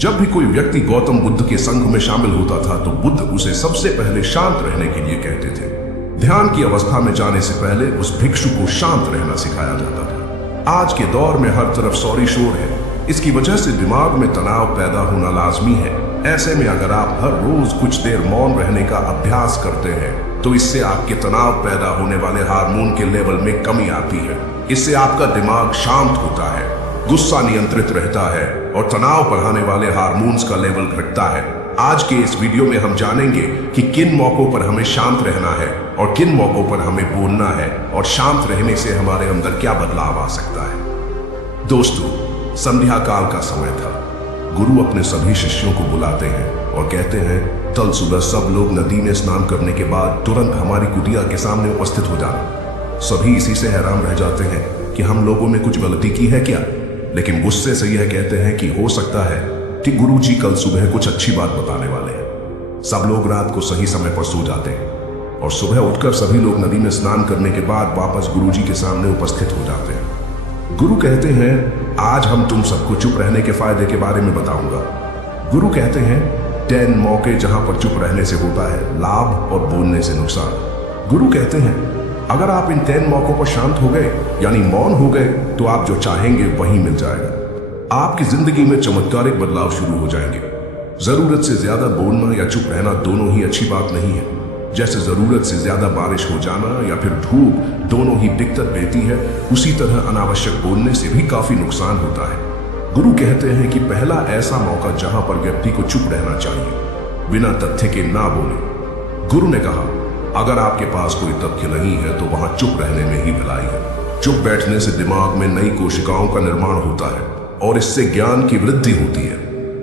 जब भी कोई व्यक्ति गौतम बुद्ध के संघ में शामिल होता था तो बुद्ध उसे सबसे पहले शांत रहने के लिए कहते थे। ध्यान की अवस्था में जाने से पहले उस भिक्षु को शांत रहना सिखाया जाता था। आज के दौर में हर तरफ शोर है, इसकी वजह से दिमाग में तनाव पैदा होना लाजमी है। ऐसे में अगर आप हर रोज कुछ देर मौन रहने का अभ्यास करते हैं तो इससे आपके तनाव पैदा होने वाले हार्मोन के लेवल में कमी आती है। इससे आपका दिमाग शांत होता है, गुस्सा नियंत्रित रहता है और तनाव बढ़ाने वाले हार्मोन्स का लेवल घटता है। आज के इस वीडियो में हम जानेंगे कि किन मौकों पर हमें शांत रहना है और किन मौकों पर हमें बोलना है और शांत रहने से हमारे अंदर क्या बदलाव आ सकता है। दोस्तों, संध्या काल का समय था। गुरु अपने सभी शिष्यों को बुलाते हैं और कहते हैं, कल सुबह सब लोग नदी में स्नान करने के बाद तुरंत हमारी कुटिया के सामने उपस्थित हो जाना। सभी इसी से हैरान रह जाते हैं कि हम लोगों ने कुछ गलती की है क्या, लेकिन गुस्से से यह कहते हैं कि हो सकता है कि गुरुजी कल सुबह कुछ अच्छी बात बताने वाले हैं। सब लोग रात को सही समय पर सो जाते हैं और सुबह उठकर सभी लोग नदी में स्नान करने के बाद वापस गुरुजी के सामने उपस्थित हो जाते हैं। गुरु कहते हैं, आज हम तुम सबको चुप रहने के फायदे के बारे में बताऊंगा। गुरु कहते हैं, 10 मौके जहां पर चुप रहने से होता है लाभ और बोलने से नुकसान। गुरु कहते हैं, अगर आप इन 10 मौकों पर शांत हो गए यानी मौन हो गए तो आप जो चाहेंगे वही मिल जाएगा। आपकी जिंदगी में चमत्कारिक बदलाव शुरू हो जाएंगे। जरूरत से ज्यादा बोलना या चुप रहना दोनों ही अच्छी बात नहीं है। जैसे जरूरत से ज्यादा बारिश हो जाना या फिर धूप दोनों ही दिक्कत देती है, उसी तरह अनावश्यक बोलने से भी काफी नुकसान होता है। गुरु कहते हैं कि पहला ऐसा मौका जहां पर व्यक्ति को चुप रहना चाहिए, बिना तथ्य के ना बोले। गुरु ने कहा, अगर आपके पास कोई तथ्य नहीं है तो वहां चुप रहने में ही भलाई है। चुप बैठने से दिमाग में नई कोशिकाओं का निर्माण होता है और इससे ज्ञान की वृद्धि होती है।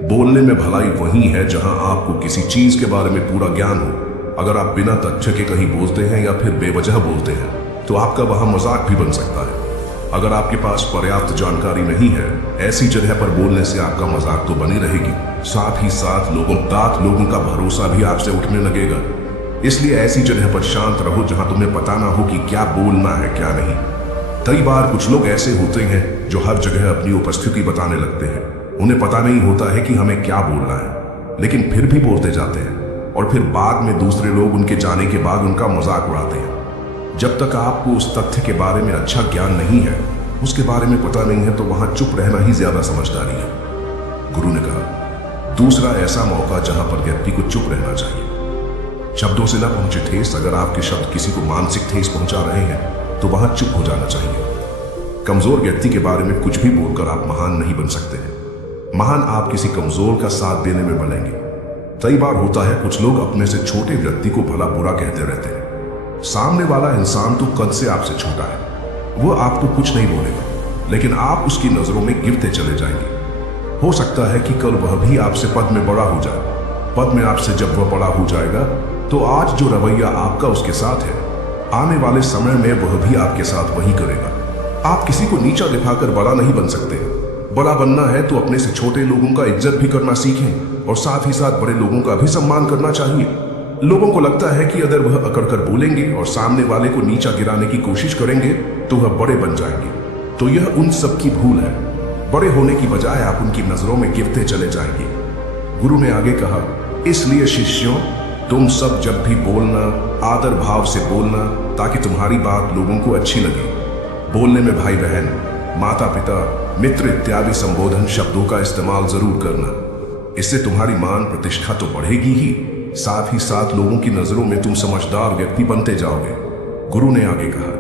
बोलने में भलाई वही है जहां आपको किसी चीज के बारे में पूरा ज्ञान हो। अगर आप बिना तथ्य के कहीं बोलते हैं या फिर बेवजह बोलते हैं तो आपका वहां मजाक भी बन सकता है। अगर आपके पास पर्याप्त जानकारी नहीं है, ऐसी जगह पर बोलने से आपका मजाक तो बनी रहेगी, साथ ही साथ लोगों का भरोसा भी आपसे उठने लगेगा। इसलिए ऐसी जगह पर शांत रहो जहां तुम्हें पता ना हो कि क्या बोलना है क्या नहीं। कई बार कुछ लोग ऐसे होते हैं जो हर जगह अपनी उपस्थिति बताने लगते हैं। उन्हें पता नहीं होता है कि हमें क्या बोलना है, लेकिन फिर भी बोलते जाते हैं और फिर बाद में दूसरे लोग उनके जाने के बाद उनका मजाक उड़ाते हैं। जब तक आपको उस तथ्य के बारे में अच्छा ज्ञान नहीं है, उसके बारे में पता नहीं है, तो वहां चुप रहना ही ज्यादा समझदारी है। गुरु ने कहा, दूसरा ऐसा मौका जहां पर व्यक्ति को चुप रहना चाहिए। शब्दों से ना पहुंचे ठेस, अगर आपके शब्द किसी को मानसिक ठेस पहुंचा रहे हैं तो वहां चुप हो जाना चाहिए। कमजोर व्यक्ति के बारे में कुछ भी बोलकर आप महान नहीं बन सकते हैं। महान आप किसी कमजोर का साथ देने में बनेंगे। कई बार होता है कुछ लोग अपने से छोटे व्यक्ति को भला बुरा कहते रहते हैं। सामने वाला इंसान तो कद से आपसे छोटा है, वो आपको कुछ नहीं बोलेगा, लेकिन आप उसकी नजरों में गिरते चले जाएंगे। हो सकता है कि कल वह भी आपसे पद में बड़ा हो जाए। पद में आपसे जब वह बड़ा हो जाएगा तो आज जो रवैया आपका उसके साथ है, आने वाले समय में वह भी आपके साथ वही करेगा। आप किसी को नीचा दिखाकर बड़ा नहीं बन सकते। बड़ा बनना है तो अपने से छोटे लोगों का इज्जत भी करना सीखें और साथ ही साथ बड़े लोगों का भी सम्मान करना चाहिए। लोगों को लगता है कि अगर वह अकड़कर बोलेंगे और सामने वाले को नीचा गिराने की कोशिश करेंगे तो वह बड़े बन जाएंगे, तो यह उन सब की भूल है। बड़े होने की बजाय आप उनकी नजरों में गिरते चले जाएंगे। गुरु ने आगे कहा, इसलिए शिष्यों, तुम सब जब भी बोलना आदर भाव से बोलना, ताकि तुम्हारी बात लोगों को अच्छी लगे। बोलने में भाई बहन, माता पिता, मित्र इत्यादि संबोधन शब्दों का इस्तेमाल जरूर करना। इससे तुम्हारी मान प्रतिष्ठा तो बढ़ेगी ही, साथ ही साथ लोगों की नजरों में तुम समझदार व्यक्ति बनते जाओगे। गुरु ने आगे कहा,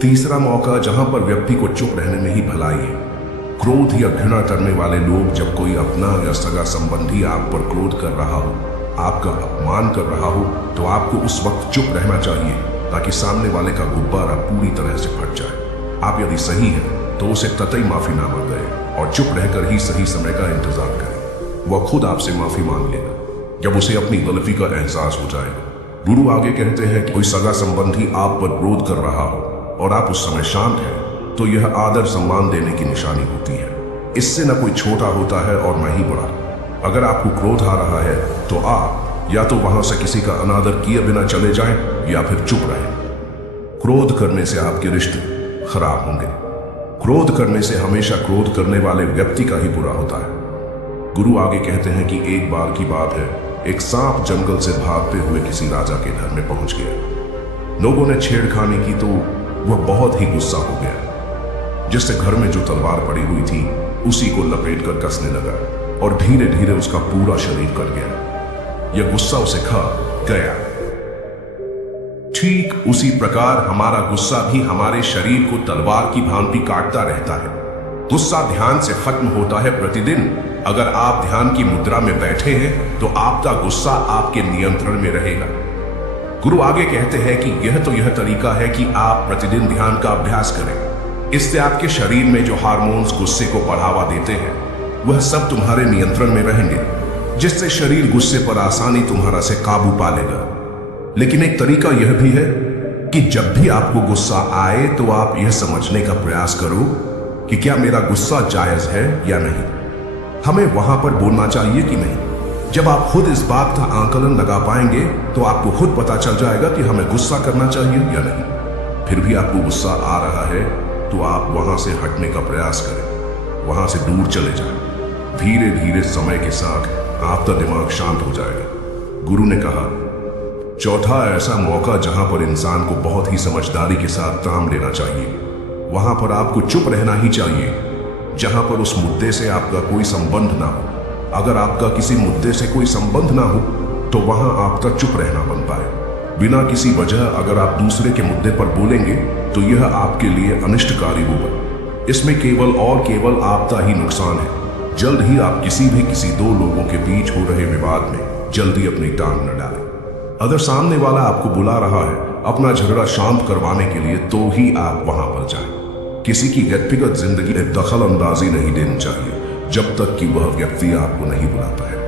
तीसरा मौका जहां पर व्यक्ति को चुप रहने में ही भलाई है। क्रोध या घृणा करने वाले लोग, जब कोई अपना या सगा संबंधी आप पर क्रोध कर रहा हो, आपका अपमान कर रहा हो, तो आपको उस वक्त चुप रहना चाहिए ताकि सामने वाले का गुब्बारा पूरी तरह से फट जाए। आप यदि सही हैं तो उसे कतई माफी ना मांगे और चुप रहकर ही सही समय का इंतजार करें। वह खुद आपसे माफी मांग लेगा जब उसे अपनी गलती का एहसास हो जाएगा। गुरु आगे कहते हैं कि कोई सगा संबंधी आप पर क्रोध कर रहा हो और आप उस समय शांत हैं, तो यह आदर सम्मान देने की निशानी होती है। इससे न कोई छोटा होता है और न ही बड़ा। अगर आपको क्रोध आ रहा है तो आप या तो वहां से किसी का अनादर किए बिना चले जाएं या फिर चुप रहें। क्रोध करने से आपके रिश्ते खराब होंगे। क्रोध करने से हमेशा क्रोध करने वाले व्यक्ति का ही बुरा होता है। गुरु आगे कहते हैं कि एक बार की बात है, एक सांप जंगल से भागते हुए किसी राजा के घर में पहुंच गया। लोगों ने छेड़खानी की तो वह बहुत ही गुस्सा हो गया। जिससे घर में जो तलवार पड़ी हुई थी उसी को लपेट कर कसने लगा और धीरे धीरे उसका पूरा शरीर कट गया। यह गुस्सा उसे खा गया। ठीक उसी प्रकार हमारा गुस्सा भी हमारे शरीर को तलवार की भांति काटता रहता है। गुस्सा ध्यान से खत्म होता है प्रतिदिन। अगर आप ध्यान की मुद्रा में बैठे हैं तो आपका गुस्सा आपके नियंत्रण में रहेगा। गुरु आगे कहते हैं कि यह तरीका है कि आप प्रतिदिन ध्यान का अभ्यास करें। इससे आपके शरीर में जो हार्मोन्स गुस्से को बढ़ावा देते हैं वह सब तुम्हारे नियंत्रण में रहेंगे, जिससे शरीर गुस्से पर आसानी तुम्हारा से काबू पा लेगा। लेकिन एक तरीका यह भी है कि जब भी आपको गुस्सा आए तो आप यह समझने का प्रयास करो कि क्या मेरा गुस्सा जायज है या नहीं। हमें वहां पर बोलना चाहिए कि नहीं। जब आप खुद इस बात का आंकलन लगा पाएंगे तो आपको खुद पता चल जाएगा कि हमें गुस्सा करना चाहिए या नहीं। फिर भी आपको गुस्सा आ रहा है तो आप वहां से हटने का प्रयास करें, वहां से दूर चले जाएं। धीरे धीरे समय के साथ आपका दिमाग शांत हो जाएगा। गुरु ने कहा, चौथा ऐसा मौका जहां पर इंसान को बहुत ही समझदारी के साथ काम लेना चाहिए, वहां पर आपको चुप रहना ही चाहिए। जहां पर उस मुद्दे से आपका कोई संबंध ना हो। अगर आपका किसी मुद्दे से कोई संबंध ना हो तो वहां आपका चुप रहना बनता है। बिना किसी वजह अगर आप दूसरे के मुद्दे पर बोलेंगे तो यह आपके लिए अनिष्टकारी होगा। इसमें केवल और केवल आपका ही नुकसान है। जल्द ही आप किसी दो लोगों के बीच हो रहे विवाद में जल्दी अपनी टांग न डालें। अगर सामने वाला आपको बुला रहा है अपना झगड़ा शांत करवाने के लिए तो ही आप वहां पर जाएं। किसी की व्यक्तिगत जिंदगी में दखल अंदाजी नहीं देनी चाहिए जब तक कि वह व्यक्ति आपको नहीं बुलाता है।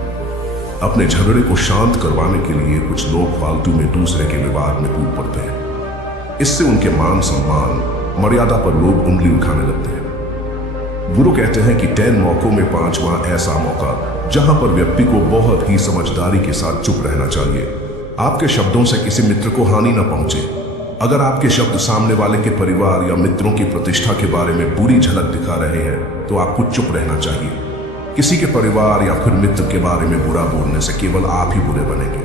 अपने झगड़े को शांत करवाने के लिए कुछ लोग फालतू में दूसरे के विवाद में कूद पड़ते हैं। इससे उनके मान सम्मान मर्यादा पर लोग उंगली उठाने लगते हैं। गुरु कहते हैं कि 10 मौकों में 5वां ऐसा मौका जहां पर व्यक्ति को बहुत ही समझदारी के साथ चुप रहना चाहिए। आपके शब्दों से किसी मित्र को हानि न पहुंचे। अगर आपके शब्द सामने वाले के परिवार या मित्रों की प्रतिष्ठा के बारे में बुरी झलक दिखा रहे हैं तो आपको चुप रहना चाहिए। किसी के परिवार या फिर मित्र के बारे में बुरा बोलने से केवल आप ही बुरे बनेंगे।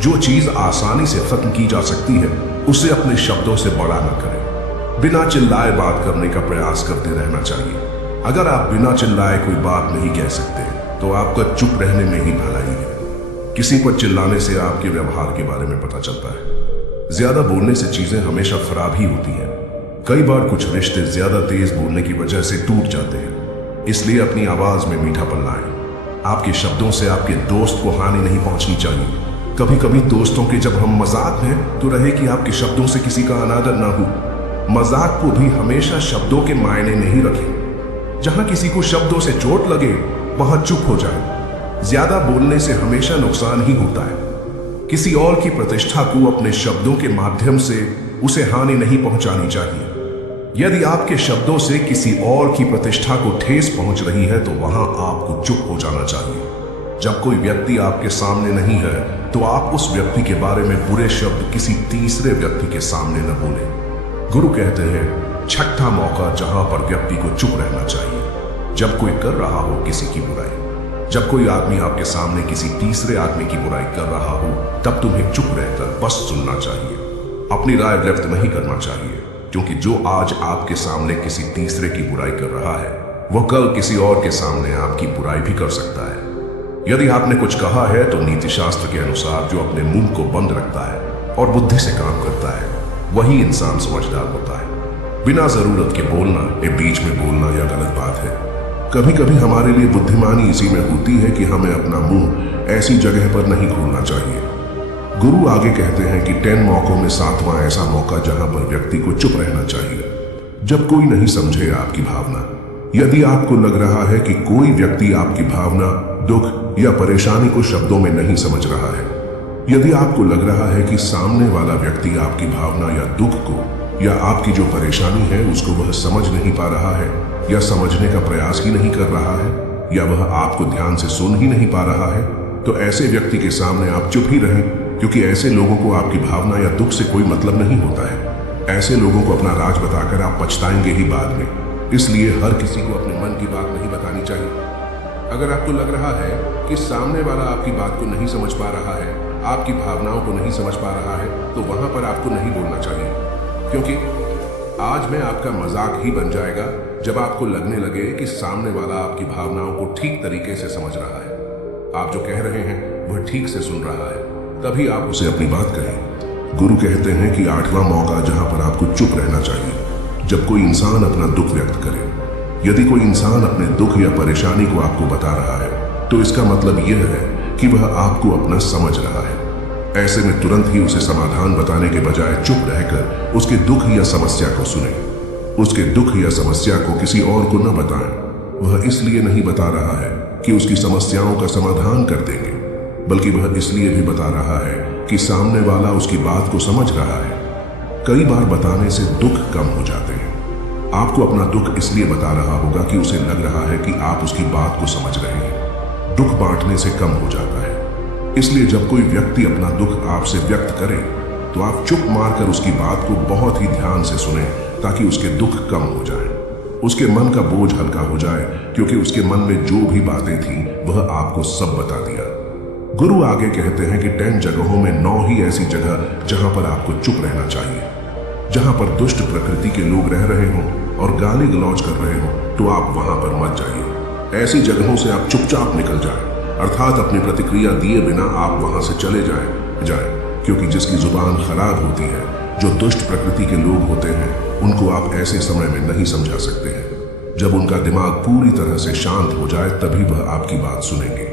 जो चीज आसानी से खत्म की जा सकती है उसे अपने शब्दों से बड़ा न करें। बिना चिल्लाए बात करने का प्रयास करते रहना चाहिए। अगर आप बिना चिल्लाए कोई बात नहीं कह सकते तो आपका चुप रहने में ही भलाई है। किसी पर चिल्लाने से आपके व्यवहार के बारे में पता चलता है। ज्यादा बोलने से चीजें हमेशा खराब ही होती हैं। कई बार कुछ रिश्ते ज्यादा तेज बोलने की वजह से टूट जाते हैं। इसलिए अपनी आवाज में मीठापन लाएं। आपके शब्दों से आपके दोस्त को हानि नहीं पहुंचनी चाहिए। कभी कभी दोस्तों के जब हम मजाक में तो रहे कि आपके शब्दों से किसी का अनादर ना हो। मजाक को भी हमेशा शब्दों के मायने नहीं रखें। जहां किसी को शब्दों से चोट लगे वहां चुप हो जाए। ज्यादा बोलने से हमेशा नुकसान ही होता है। किसी और की प्रतिष्ठा को अपने शब्दों के माध्यम से उसे हानि नहीं पहुंचानी चाहिए। यदि आपके शब्दों से किसी और की प्रतिष्ठा को ठेस पहुंच रही है तो वहां आपको चुप हो जाना चाहिए। जब कोई व्यक्ति आपके सामने नहीं है तो आप उस व्यक्ति के बारे में बुरे शब्द किसी तीसरे व्यक्ति के सामने न बोलें। गुरु कहते हैं, छठा मौका जहां पर व्यक्ति को चुप रहना चाहिए, जब कोई कर रहा हो किसी की बुराई। जब कोई आदमी आपके सामने किसी तीसरे आदमी की बुराई कर रहा हो तब तुम्हें चुप रहकर बस सुनना चाहिए। अपनी राय व्यक्त नहीं करना चाहिए, क्योंकि जो आज आपके सामने किसी तीसरे की बुराई कर रहा है वह कल किसी और के सामने आपकी बुराई भी कर सकता है। यदि आपने कुछ कहा है तो नीति शास्त्र के अनुसार जो अपने मुंह को बंद रखता है और बुद्धि से काम करता है वही इंसान समझदार होता है। बिना जरूरत के बोलना या बीच में बोलना यह गलत बात है। कभी कभी हमारे लिए बुद्धिमानी इसी में होती है कि हमें अपना मुंह ऐसी जगह पर नहीं खोलना चाहिए। गुरु आगे कहते हैं कि 10 मौकों में 7वां ऐसा मौका जहां पर व्यक्ति को चुप रहना चाहिए, जब कोई नहीं समझे आपकी भावना। यदि आपको लग रहा है कि कोई व्यक्ति आपकी भावना, दुख या परेशानी को शब्दों में नहीं समझ रहा है, यदि आपको लग रहा है कि सामने वाला व्यक्ति आपकी भावना या दुख को या आपकी जो परेशानी है उसको वह समझ नहीं पा रहा है या समझने का प्रयास ही नहीं कर रहा है या वह आपको ध्यान से सुन ही नहीं पा रहा है, तो ऐसे व्यक्ति के सामने आप चुप ही रहें, क्योंकि ऐसे लोगों को आपकी भावना या दुख से कोई मतलब नहीं होता है। ऐसे लोगों को अपना राज बताकर आप पछताएंगे ही बाद में। इसलिए हर किसी को अपने मन की बात नहीं बतानी चाहिए। अगर आपको लग रहा है कि सामने वाला आपकी बात को नहीं समझ पा रहा है, आपकी भावनाओं को नहीं समझ पा रहा है, तो वहां पर आपको नहीं बोलना चाहिए, क्योंकि आज में आपका मजाक ही बन जाएगा जब आपको लगने लगे कि सामने वाला आपकी भावनाओं को ठीक तरीके से समझ रहा है, आप जो कह रहे हैं वह ठीक से सुन रहा है, तभी आप उसे अपनी बात कहें। गुरु कहते हैं कि 8वां मौका जहां पर आपको चुप रहना चाहिए, जब कोई इंसान अपना दुख व्यक्त करे। यदि कोई इंसान अपने दुख या परेशानी को आपको बता रहा है, तो इसका मतलब यह है कि वह आपको अपना समझ रहा है। ऐसे में तुरंत ही उसे समाधान बताने के बजाय चुप रहकर उसके दुख या समस्या को सुने। उसके दुख या समस्या को किसी और को न बताएं। वह इसलिए नहीं बता रहा है कि उसकी समस्याओं का समाधान कर देंगे, बल्कि वह इसलिए भी बता रहा है कि सामने वाला उसकी बात को समझ रहा है। कई बार बताने से दुख कम हो जाते हैं। आपको अपना दुख इसलिए बता रहा होगा कि उसे लग रहा है कि आप उसकी बात को समझ रहे हैं। दुख बांटने से कम हो जाता है। इसलिए जब कोई व्यक्ति अपना दुख आपसे व्यक्त करे, तो आप चुप मारकर उसकी बात को बहुत ही ध्यान से सुने, ताकि उसके दुख कम हो जाए, उसके मन का बोझ हल्का हो जाए, क्योंकि उसके मन में जो भी बातें थी वह आपको सब बता दिया। गुरु आगे कहते हैं कि 10 जगहों में 9 ही ऐसी जगह जहां पर आपको चुप रहना चाहिए। जहां पर दुष्ट प्रकृति के लोग रह रहे हों और गाली गलौज कर रहे हों, तो आप वहां पर मत जाइए। ऐसी जगहों से आप चुपचाप निकल जाएं, अर्थात अपनी प्रतिक्रिया दिए बिना आप वहां से चले जाएं, क्योंकि जिसकी जुबान खराब होती है, जो दुष्ट प्रकृति के लोग होते हैं, उनको आप ऐसे समय में नहीं समझा सकते हैं। जब उनका दिमाग पूरी तरह से शांत हो जाए, तभी वह आपकी बात सुनेंगे।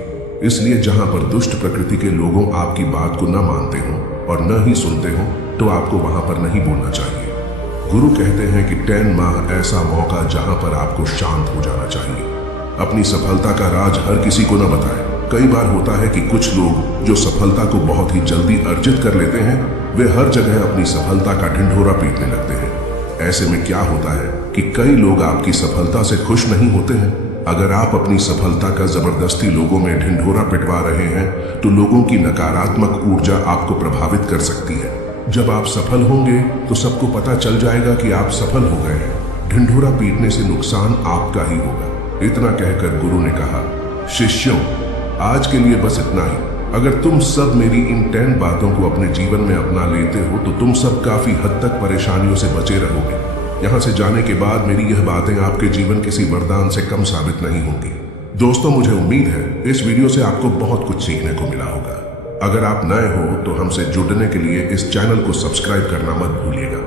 इसलिए जहां पर दुष्ट प्रकृति के लोगों आपकी बात को न मानते हो और न ही सुनते हो, तो आपको वहां पर नहीं बोलना चाहिए। गुरु कहते हैं कि 10 माह ऐसा मौका जहां पर आपको शांत हो जाना चाहिए। अपनी सफलता का राज हर किसी को न बताएं। कई बार होता है कि कुछ लोग जो सफलता को बहुत ही जल्दी अर्जित कर लेते हैं, वे हर जगह अपनी सफलता का ढिंढोरा पीटने लगते हैं। ऐसे में क्या होता है कि कई लोग आपकी सफलता से खुश नहीं होते हैं। अगर आप अपनी सफलता का जबरदस्ती लोगों में ढिंढोरा पिटवा रहे हैं, तो लोगों की नकारात्मक ऊर्जा आपको प्रभावित कर सकती है। जब आप सफल होंगे तो सबको पता चल जाएगा कि आप सफल हो गए हैं। ढिंढोरा पीटने से नुकसान आपका ही होगा। इतना कहकर गुरु ने कहा, शिष्यों, आज के लिए बस इतना ही। अगर तुम सब मेरी इन 10 बातों को अपने जीवन में अपना लेते हो, तो तुम सब काफी हद तक परेशानियों से बचे रहोगे। यहाँ से जाने के बाद मेरी यह बातें आपके जीवन किसी वरदान से कम साबित नहीं होंगी। दोस्तों, मुझे उम्मीद है इस वीडियो से आपको बहुत कुछ सीखने को मिला होगा। अगर आप नए हो तो हमसे जुड़ने के लिए इस चैनल को सब्सक्राइब करना मत भूलिएगा।